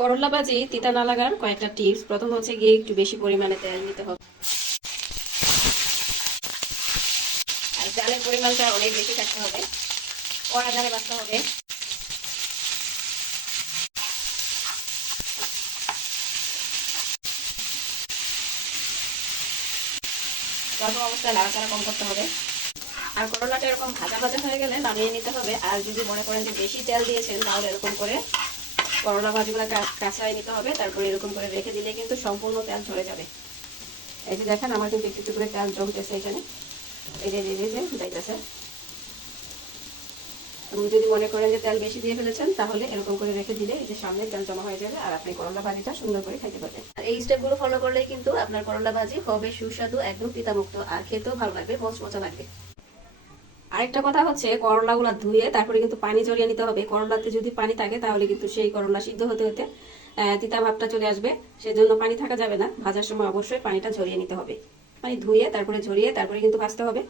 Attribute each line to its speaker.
Speaker 1: করলা ভাজি তিতা না লাগার কয়েকটা টিপস। প্রথম হচ্ছে গিয়ে একটু বেশি পরিমাণে তেল নিতে হবে। আর তেলের পরিমাণটা অনেক বেশি থাকতে হবে। কড়া ধারে বাঁচতে হবে। প্রথম অবস্থায় নাড়াচাড়া কম করতে হবে। আর করলাটা এরকম ভাজা ভাজা হয়ে গেলে নামিয়ে নিতে হবে। আর যদি মনে করেন যে বেশি তেল দিয়েছেন, তাহলে এরকম করে করলা ভাজিগুলো কাঁচায় নিতে হবে, তারপরে এরকম করে রেখে দিলে কিন্তু সম্পূর্ণ তেল ঝরে যাবে। এই যে দেখেন, আমার কিন্তু একটু একটু করে তেল জমতেছে এখানে। এই যে এই যে যাইতেছে। যদি মনে করেন যে তেল বেশি দিয়ে ফেলেছেন, তাহলে এরকম করে রেখে দিলে এই যে সামনে তেল জমা হয়ে যাবে আর আপনি করলা ভাজিটা সুন্দর করে খাইতে পারবেন। আর এই স্টেপগুলো ফলো করলে কিন্তু আপনার করলা ভাজি হবে সুস্বাদু, একদম পিতামুক্ত আর খেতেও ভালো লাগবে মচমচা লাগবে। আরেকটা কথা হচ্ছে করলা গুলা ধুয়ে তারপরে কিন্তু পানি জড়িয়ে নিতে হবে। করলাতে যদি পানি থাকে, তাহলে কিন্তু সেই করলা সিদ্ধ হতে হতে তিতা ভাবটা চলে আসবে। সেজন্য পানি থাকা যাবে না। ভাজার সময় অবশ্যই পানিটা ঝরিয়ে নিতে হবে। পানি ধুয়ে, তারপরে ঝরিয়ে তারপরে কিন্তু ভাজতে হবে।